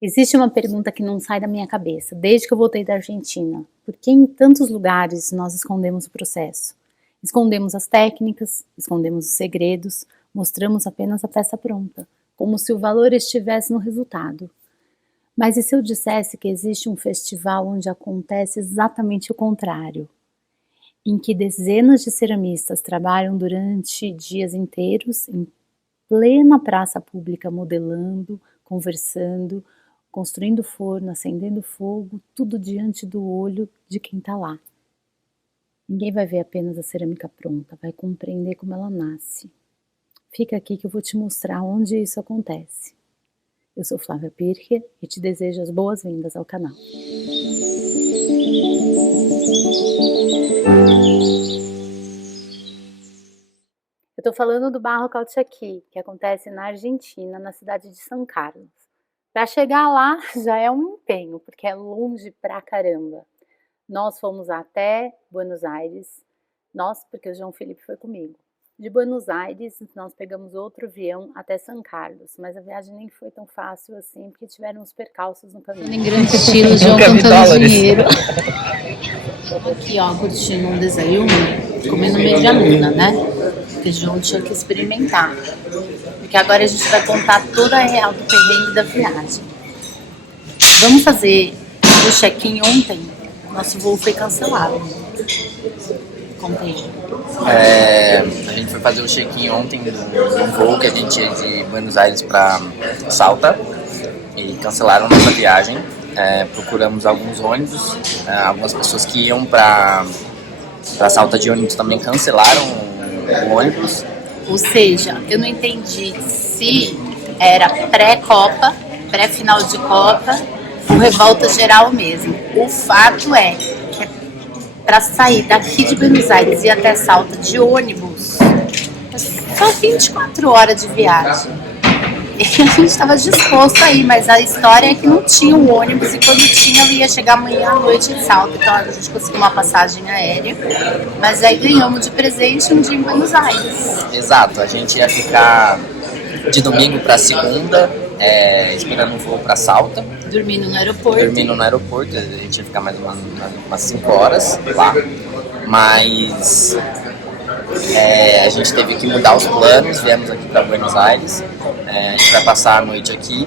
Existe uma pergunta que não sai da minha cabeça, desde que eu voltei da Argentina. Por que em tantos lugares nós escondemos o processo? Escondemos as técnicas, escondemos os segredos, mostramos apenas a peça pronta, como se o valor estivesse no resultado. Mas e se eu dissesse que existe um festival onde acontece exatamente o contrário? Em que dezenas de ceramistas trabalham durante dias inteiros, em plena praça pública, modelando, conversando, construindo forno, acendendo fogo, tudo diante do olho de quem está lá. Ninguém vai ver apenas a cerâmica pronta, vai compreender como ela nasce. Fica aqui que eu vou te mostrar onde isso acontece. Eu sou Flávia Pircher e te desejo as boas-vindas ao canal. Eu estou falando do Barro Calchaquí, que acontece na Argentina, na cidade de São Carlos. Para chegar lá já é um empenho, porque é longe pra caramba. Nós fomos até Buenos Aires, porque o João Felipe foi comigo. De Buenos Aires, nós pegamos outro avião até São Carlos, mas a viagem nem foi tão fácil assim, porque tiveram uns percalços no caminho. Em grande estilo, João contando dinheiro. Aqui, ó, curtindo um desayuno, comendo meia luna, né? Porque o João tinha que experimentar. Porque agora a gente vai contar toda a real do perrengue da viagem. Vamos fazer o check-in ontem. Nosso voo foi cancelado. Contei. A gente foi fazer o check-in ontem do voo que a gente ia de Buenos Aires para Salta e cancelaram nossa viagem. Procuramos alguns ônibus, algumas pessoas que iam para Salta de ônibus também cancelaram o ônibus. Ou seja, eu não entendi se era pré-Copa, pré-final de Copa ou revolta geral mesmo. O fato é que para sair daqui de Buenos Aires e ir até Salta de ônibus, é só 24 horas de viagem. E a gente estava disposto a ir, mas a história é que não tinha um ônibus e quando tinha, eu ia chegar amanhã à noite em Salta. Então a gente conseguiu uma passagem aérea, mas aí ganhamos de presente um dia em Buenos Aires. Exato, a gente ia ficar de domingo para segunda, esperando um voo para Salta. Dormindo no aeroporto. A gente ia ficar mais umas 5 horas lá, mas a gente teve que mudar os planos, viemos aqui para Buenos Aires, a gente vai passar a noite aqui,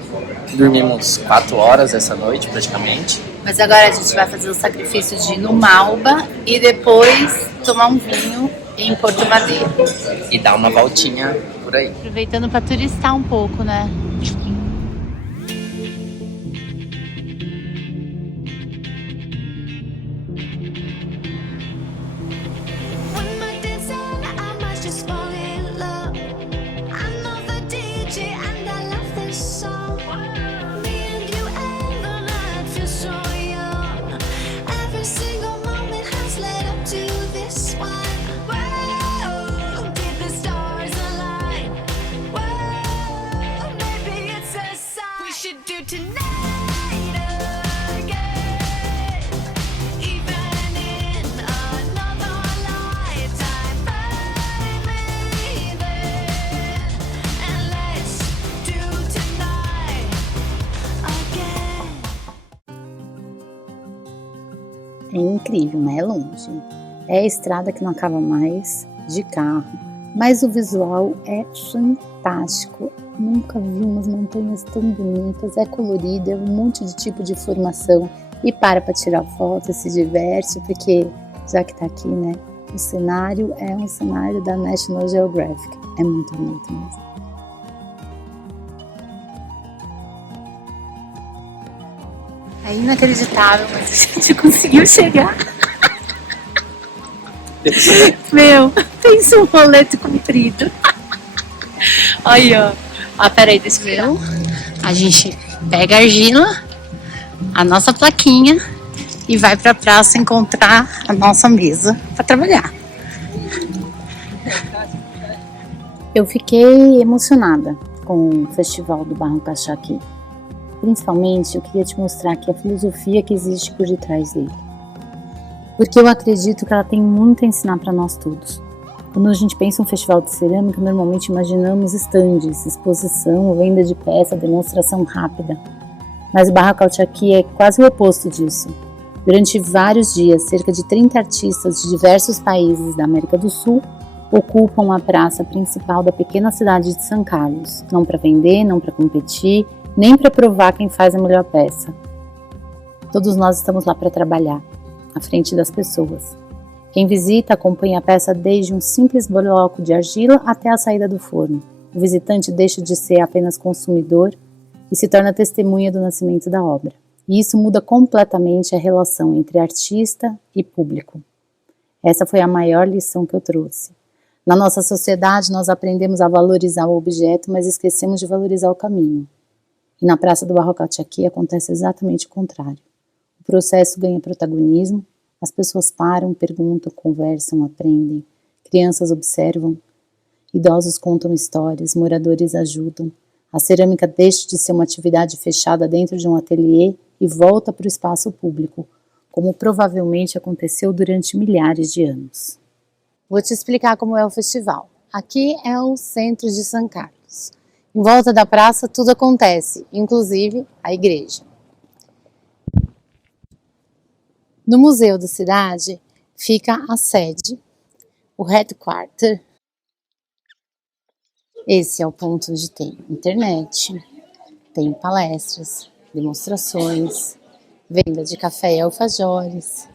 dormimos 4 horas essa noite praticamente. Mas agora a gente vai fazer o sacrifício de ir no Malba e depois tomar um vinho em Porto Madeira. E dar uma voltinha por aí. Aproveitando para turistar um pouco, né? É incrível, né? É longe. É a estrada que não acaba mais, de carro. Mas o visual é fantástico. Nunca vi umas montanhas tão bonitas. É colorido, é um monte de tipo de formação. E para tirar foto, se diverte, porque já que tá aqui, né? O cenário é um cenário da National Geographic. É muito bonito mesmo. É inacreditável, mas a gente conseguiu chegar. Meu, pensa um rolete comprido. Olha, ó. Peraí, deixa eu ver. A gente pega a argila, a nossa plaquinha e vai pra praça encontrar a nossa mesa pra trabalhar. Eu fiquei emocionada com o Festival do Barro Calchaquí. Principalmente, eu queria te mostrar aqui a filosofia que existe por detrás dele. Porque eu acredito que ela tem muito a ensinar para nós todos. Quando a gente pensa em um festival de cerâmica, normalmente imaginamos estandes, exposição, venda de peça, demonstração rápida. Mas o Barra Calchaquí é quase o oposto disso. Durante vários dias, cerca de 30 artistas de diversos países da América do Sul ocupam a praça principal da pequena cidade de São Carlos, não para vender, não para competir, nem para provar quem faz a melhor peça. Todos nós estamos lá para trabalhar, à frente das pessoas. Quem visita acompanha a peça desde um simples bloco de argila até a saída do forno. O visitante deixa de ser apenas consumidor e se torna testemunha do nascimento da obra. E isso muda completamente a relação entre artista e público. Essa foi a maior lição que eu trouxe. Na nossa sociedade, nós aprendemos a valorizar o objeto, mas esquecemos de valorizar o caminho. E na Praça do Barra Calchaquí acontece exatamente o contrário. O processo ganha protagonismo, as pessoas param, perguntam, conversam, aprendem, crianças observam, idosos contam histórias, moradores ajudam. A cerâmica deixa de ser uma atividade fechada dentro de um ateliê e volta para o espaço público, como provavelmente aconteceu durante milhares de anos. Vou te explicar como é o festival. Aqui é o centro de São Carlos. Em volta da praça tudo acontece, inclusive a igreja. No Museu da Cidade fica a sede, o headquarter. Esse é o ponto onde tem internet, tem palestras, demonstrações, venda de café e alfajores,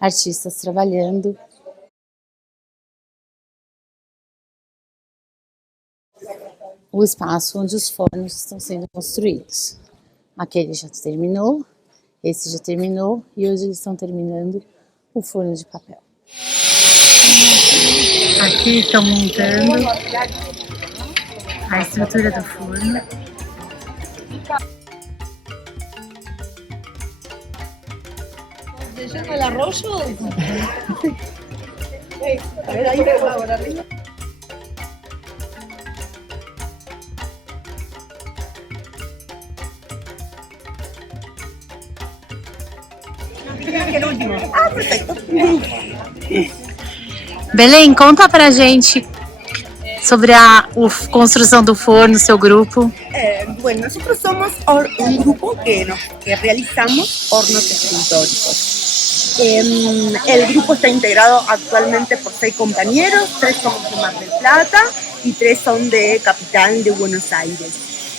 artistas trabalhando. O espaço onde os fornos estão sendo construídos. Aquele já terminou, esse já terminou e hoje eles estão terminando o forno de papel. Aqui estão montando a estrutura do forno. Belém, conta pra gente sobre a construção do forno, seu grupo. Bueno, nosotros somos un grupo que realizamos hornos escultóricos. El grupo está integrado actualmente por 6 compañeros, 3 somos de Mar del Plata y 3 son de Capital de Buenos Aires.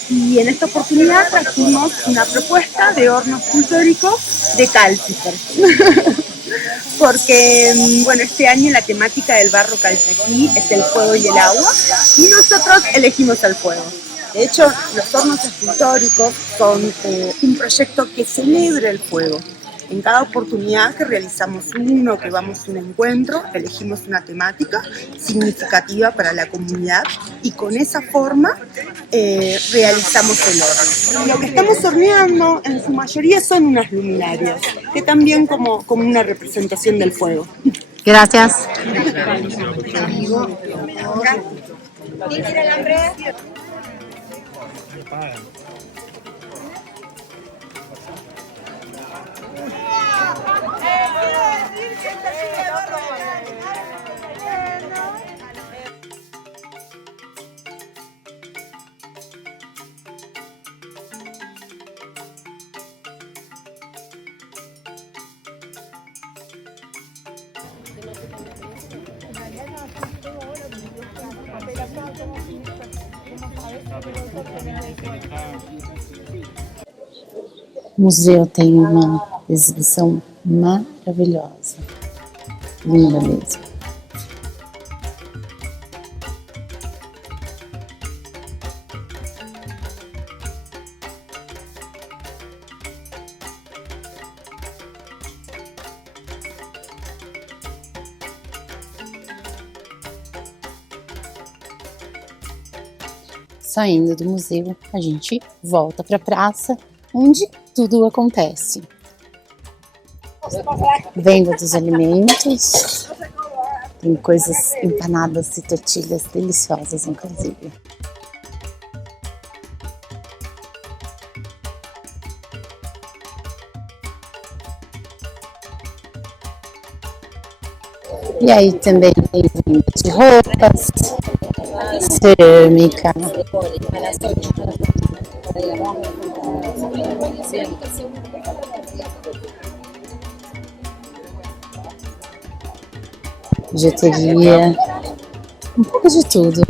Y en esta oportunidad trajimos una propuesta de horno escultórico de calcífer. Porque, bueno, este año la temática del barro calchaquí es el fuego y el agua, y nosotros elegimos el fuego. De hecho, los hornos escultóricos son un proyecto que celebra el fuego. En cada oportunidad que realizamos uno, que vamos a un encuentro, elegimos una temática significativa para la comunidad y con esa forma realizamos el horno. Lo que estamos horneando en su mayoría son unas luminarias, que también como una representación del fuego. Gracias. O museu tem uma exibição maravilhosa, linda mesmo. Saindo do museu, a gente volta para a praça, onde tudo acontece. Venda dos alimentos, tem coisas empanadas e tortilhas deliciosas, inclusive. E aí também tem venda de roupas, cerâmica. Bijuteria, um pouco de tudo.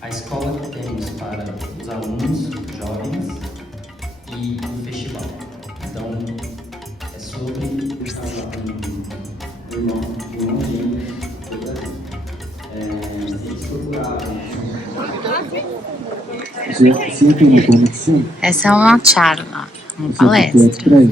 A escola que temos para os alunos jovens e o festival. Então, é sobre o irmão dele, eles procuravam. Essa é uma charla, uma palestra.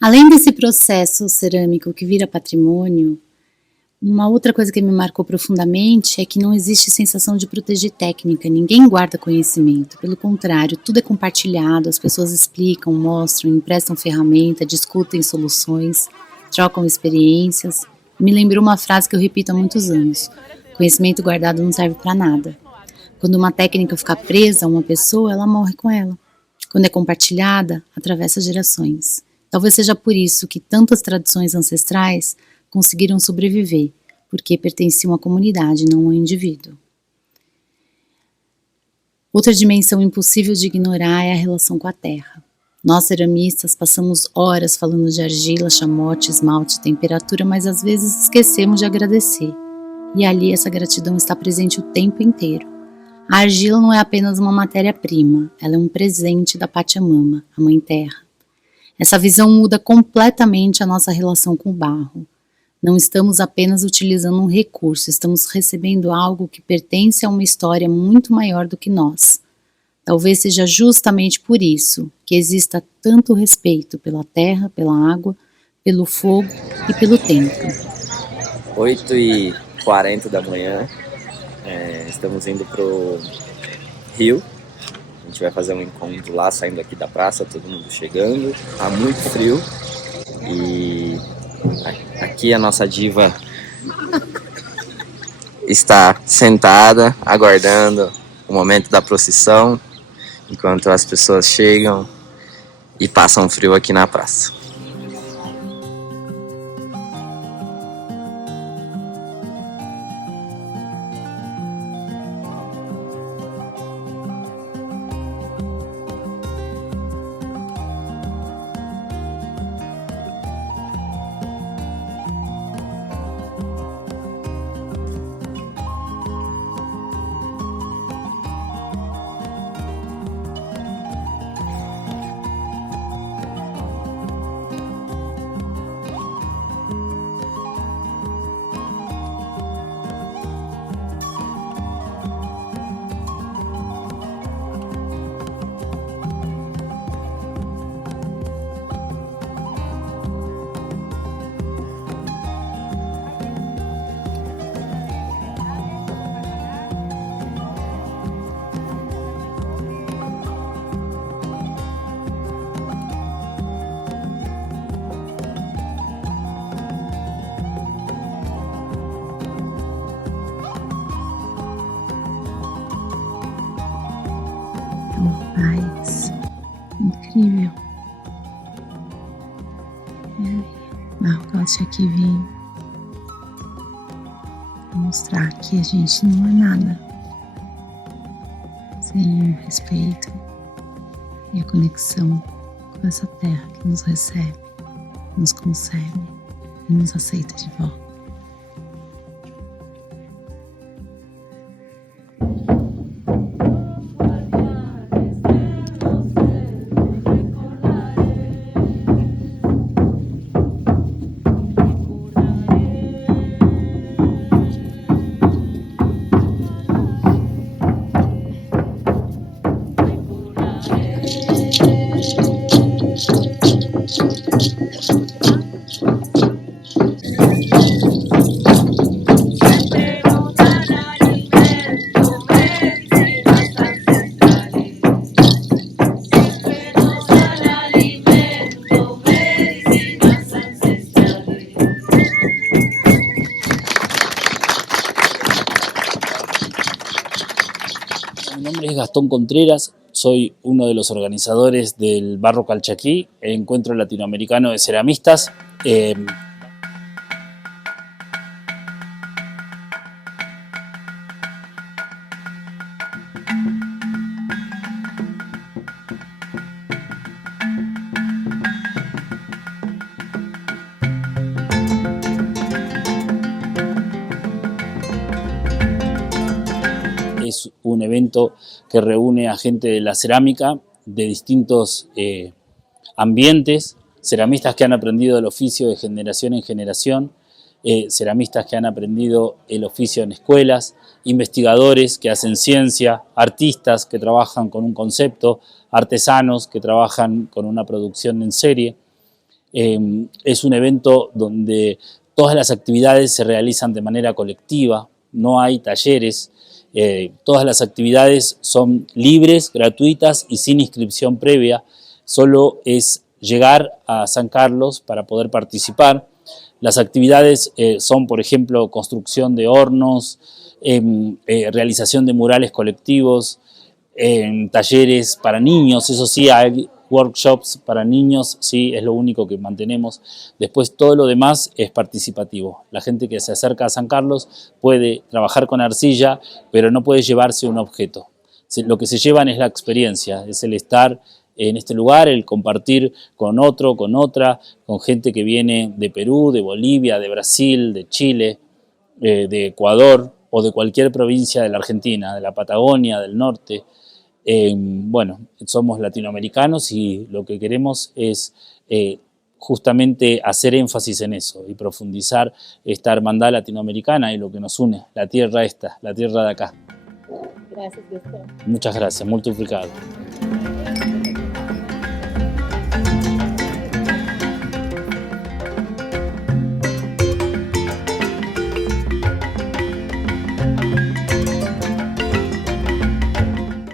Além desse processo cerâmico que vira patrimônio, uma outra coisa que me marcou profundamente é que não existe sensação de proteger técnica, ninguém guarda conhecimento, pelo contrário, tudo é compartilhado, as pessoas explicam, mostram, emprestam ferramenta, discutem soluções, trocam experiências. Me lembrou uma frase que eu repito há muitos anos: conhecimento guardado não serve para nada. Quando uma técnica ficar presa a uma pessoa, ela morre com ela. Quando é compartilhada, atravessa gerações. Talvez seja por isso que tantas tradições ancestrais conseguiram sobreviver, porque pertenciam à comunidade, não ao indivíduo. Outra dimensão impossível de ignorar é a relação com a terra. Nós, ceramistas, passamos horas falando de argila, chamote, esmalte, temperatura, mas às vezes esquecemos de agradecer. E ali essa gratidão está presente o tempo inteiro. A argila não é apenas uma matéria-prima, ela é um presente da Pachamama, a Mãe Terra. Essa visão muda completamente a nossa relação com o barro. Não estamos apenas utilizando um recurso, estamos recebendo algo que pertence a uma história muito maior do que nós. Talvez seja justamente por isso que exista tanto respeito pela terra, pela água, pelo fogo e pelo tempo. 8h40 da manhã, estamos indo pro rio. A gente vai fazer um encontro lá, saindo aqui da praça, todo mundo chegando. Tá muito frio e aqui a nossa diva está sentada, aguardando o momento da procissão, enquanto as pessoas chegam e passam frio aqui na praça. paz incrível. Barro Calchaquí vem mostrar que a gente não é nada sem o respeito e a conexão com essa terra que nos recebe, nos concebe e nos aceita de volta. Mi nombre es Gastón Contreras, soy uno de los organizadores del Barro Calchaquí, el encuentro latinoamericano de ceramistas. Es un evento que reúne a gente de la cerámica de distintos ambientes, ceramistas que han aprendido el oficio de generación en generación, ceramistas que han aprendido el oficio en escuelas, investigadores que hacen ciencia, artistas que trabajan con un concepto, artesanos que trabajan con una producción en serie. Es un evento donde todas las actividades se realizan de manera colectiva, no hay talleres. Todas las actividades son libres, gratuitas y sin inscripción previa. Solo es llegar a San Carlos para poder participar. Las actividades son, por ejemplo, construcción de hornos, realización de murales colectivos, talleres para niños. Eso sí, hay workshops para niños, sí, es lo único que mantenemos. Después todo lo demás es participativo. La gente que se acerca a San Carlos puede trabajar con arcilla, pero no puede llevarse un objeto. Lo que se llevan es la experiencia, es el estar en este lugar, el compartir con otro, con otra, con gente que viene de Perú, de Bolivia, de Brasil, de Chile, de Ecuador o de cualquier provincia de la Argentina, de la Patagonia, del norte. Bueno, somos latinoamericanos y lo que queremos es justamente hacer énfasis en eso y profundizar esta hermandad latinoamericana y lo que nos une, la tierra esta, la tierra de acá. Gracias, Gastón. Muchas gracias, muito obrigado.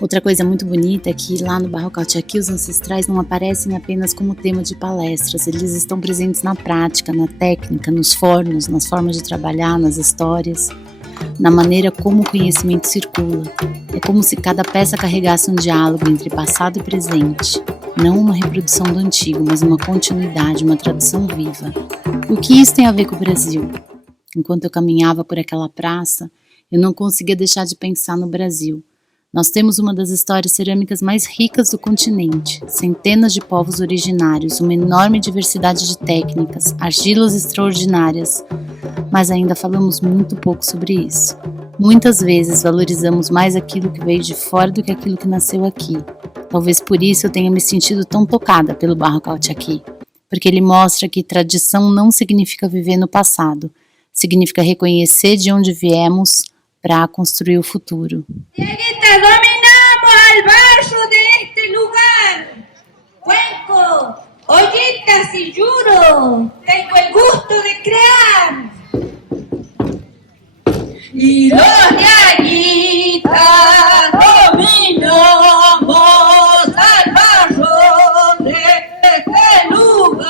Outra coisa muito bonita é que lá no Barro Calchaquí os ancestrais não aparecem apenas como tema de palestras, eles estão presentes na prática, na técnica, nos fornos, nas formas de trabalhar, nas histórias, na maneira como o conhecimento circula. É como se cada peça carregasse um diálogo entre passado e presente, não uma reprodução do antigo, mas uma continuidade, uma tradução viva. E o que isso tem a ver com o Brasil? Enquanto eu caminhava por aquela praça, eu não conseguia deixar de pensar no Brasil. Nós temos uma das histórias cerâmicas mais ricas do continente, centenas de povos originários, uma enorme diversidade de técnicas, argilas extraordinárias, mas ainda falamos muito pouco sobre isso. Muitas vezes valorizamos mais aquilo que veio de fora do que aquilo que nasceu aqui. Talvez por isso eu tenha me sentido tão tocada pelo Barro Calchaquí, porque ele mostra que tradição não significa viver no passado, significa reconhecer de onde viemos para construir o futuro. Dieguitas, dominamos al barrio de este lugar. Cuenco, ollitas y yuro, tengo el gusto de crear. Y los Dieguitas dominamos al barrio de este lugar.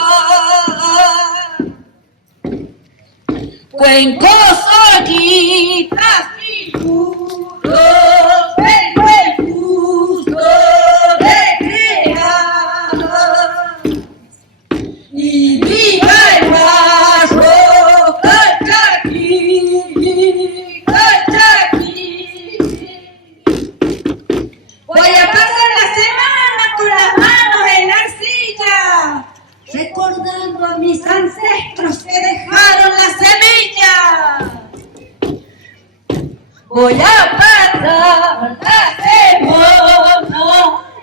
Cuencos, ollitas y yuros, tengo el gusto de voy a pasar la semana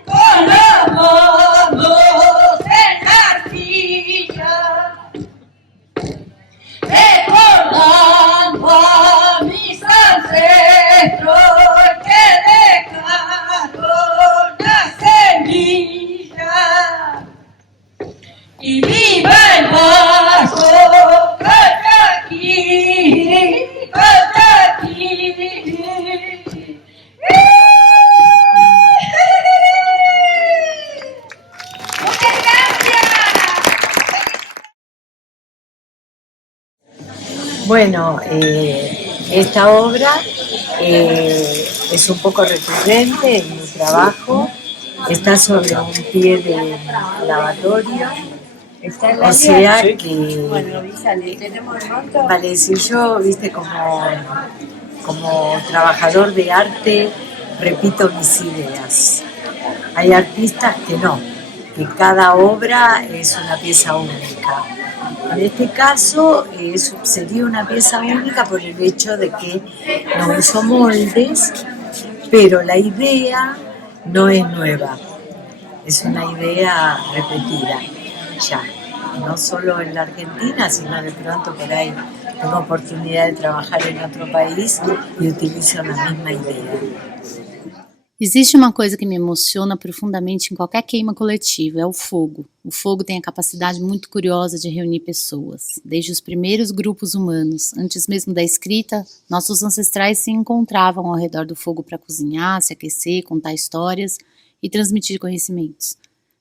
con las manos en la silla, recordando a mis ancestros que dejaron la semilla. Y viva el barro, Calchaquí, Calchaquí. Muchas gracias. Bueno, esta obra es un poco recurrente en mi trabajo. Está sobre un pie de lavatorio. O sea que, vale, si yo, viste, como trabajador de arte, repito mis ideas. Hay artistas que no, que cada obra es una pieza única. En este caso sería una pieza única por el hecho de que no uso moldes, pero la idea no es nueva, es una idea repetida ya, no solo en la Argentina, sino de pronto por ahí tengo oportunidad de trabajar en otro país y utilizo la misma idea. Existe uma coisa que me emociona profundamente em qualquer queima coletiva, é o fogo. O fogo tem a capacidade muito curiosa de reunir pessoas. Desde os primeiros grupos humanos, antes mesmo da escrita, nossos ancestrais se encontravam ao redor do fogo para cozinhar, se aquecer, contar histórias e transmitir conhecimentos.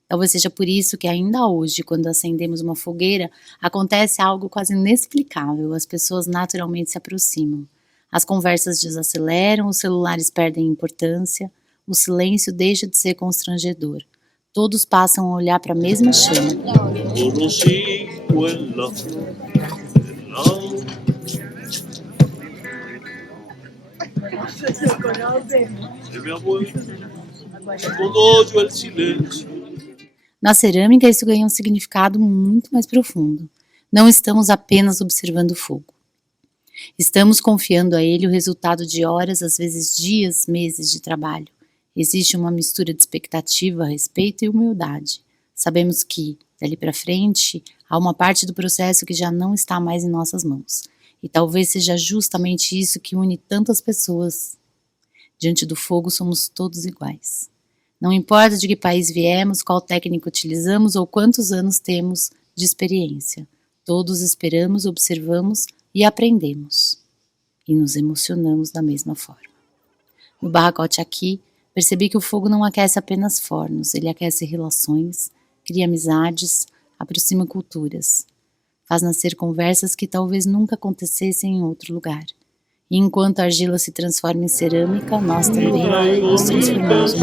Talvez seja por isso que ainda hoje, quando acendemos uma fogueira, acontece algo quase inexplicável, as pessoas naturalmente se aproximam. As conversas desaceleram, os celulares perdem importância, o silêncio deixa de ser constrangedor. Todos passam a olhar para a mesma chama. Na cerâmica, isso ganha um significado muito mais profundo. Não estamos apenas observando o fogo. Estamos confiando a ele o resultado de horas, às vezes dias, meses de trabalho. Existe uma mistura de expectativa, respeito e humildade. Sabemos que, dali para frente, há uma parte do processo que já não está mais em nossas mãos. E talvez seja justamente isso que une tantas pessoas. Diante do fogo somos todos iguais. Não importa de que país viemos, qual técnica utilizamos ou quantos anos temos de experiência. Todos esperamos, observamos e aprendemos. E nos emocionamos da mesma forma. No Barracote aqui, percebi que o fogo não aquece apenas fornos, ele aquece relações, cria amizades, aproxima culturas, faz nascer conversas que talvez nunca acontecessem em outro lugar. E enquanto a argila se transforma em cerâmica, nós também nos transformamos em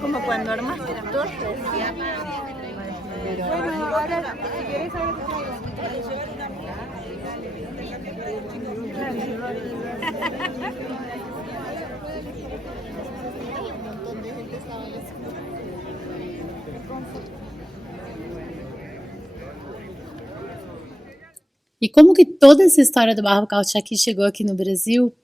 como cuando armaste torres. Bueno, ahora, si querés, ahora E como que toda essa história do barro Calchaquí chegou aqui no Brasil?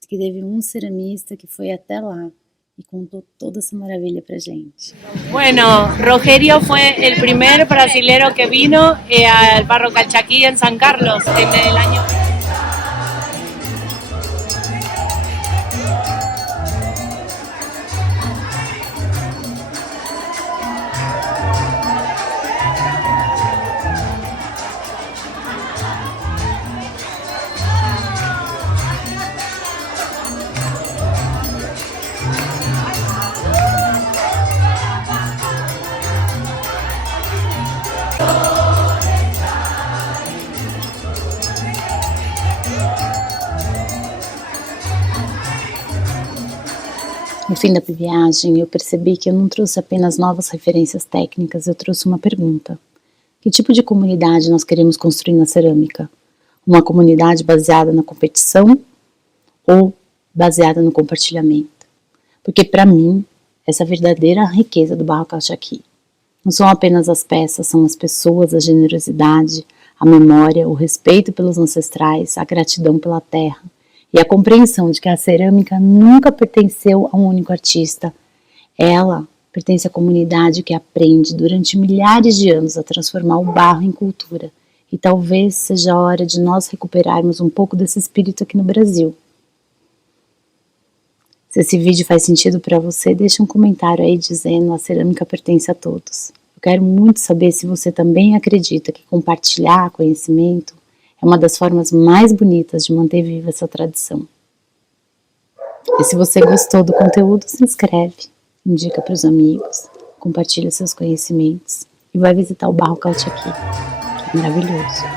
Porque teve um ceramista que foi até lá y contó toda esa maravilla pra gente. Bueno, Rogerio fue el primer brasilero que vino al Barro Calchaquí en San Carlos en el año. No fim da viagem, eu percebi que eu não trouxe apenas novas referências técnicas, eu trouxe uma pergunta. Que tipo de comunidade nós queremos construir na cerâmica? Uma comunidade baseada na competição ou baseada no compartilhamento? Porque para mim, essa é a verdadeira riqueza do Barro Calchaquí. Não são apenas as peças, são as pessoas, a generosidade, a memória, o respeito pelos ancestrais, a gratidão pela terra. E a compreensão de que a cerâmica nunca pertenceu a um único artista. Ela pertence à comunidade que aprende durante milhares de anos a transformar o barro em cultura. E talvez seja a hora de nós recuperarmos um pouco desse espírito aqui no Brasil. Se esse vídeo faz sentido para você, deixa um comentário aí dizendo a cerâmica pertence a todos. Eu quero muito saber se você também acredita que compartilhar conhecimento é uma das formas mais bonitas de manter viva essa tradição. E se você gostou do conteúdo, se inscreve, indica para os amigos, compartilha seus conhecimentos e vai visitar o Barro Calchaquí, que é maravilhoso.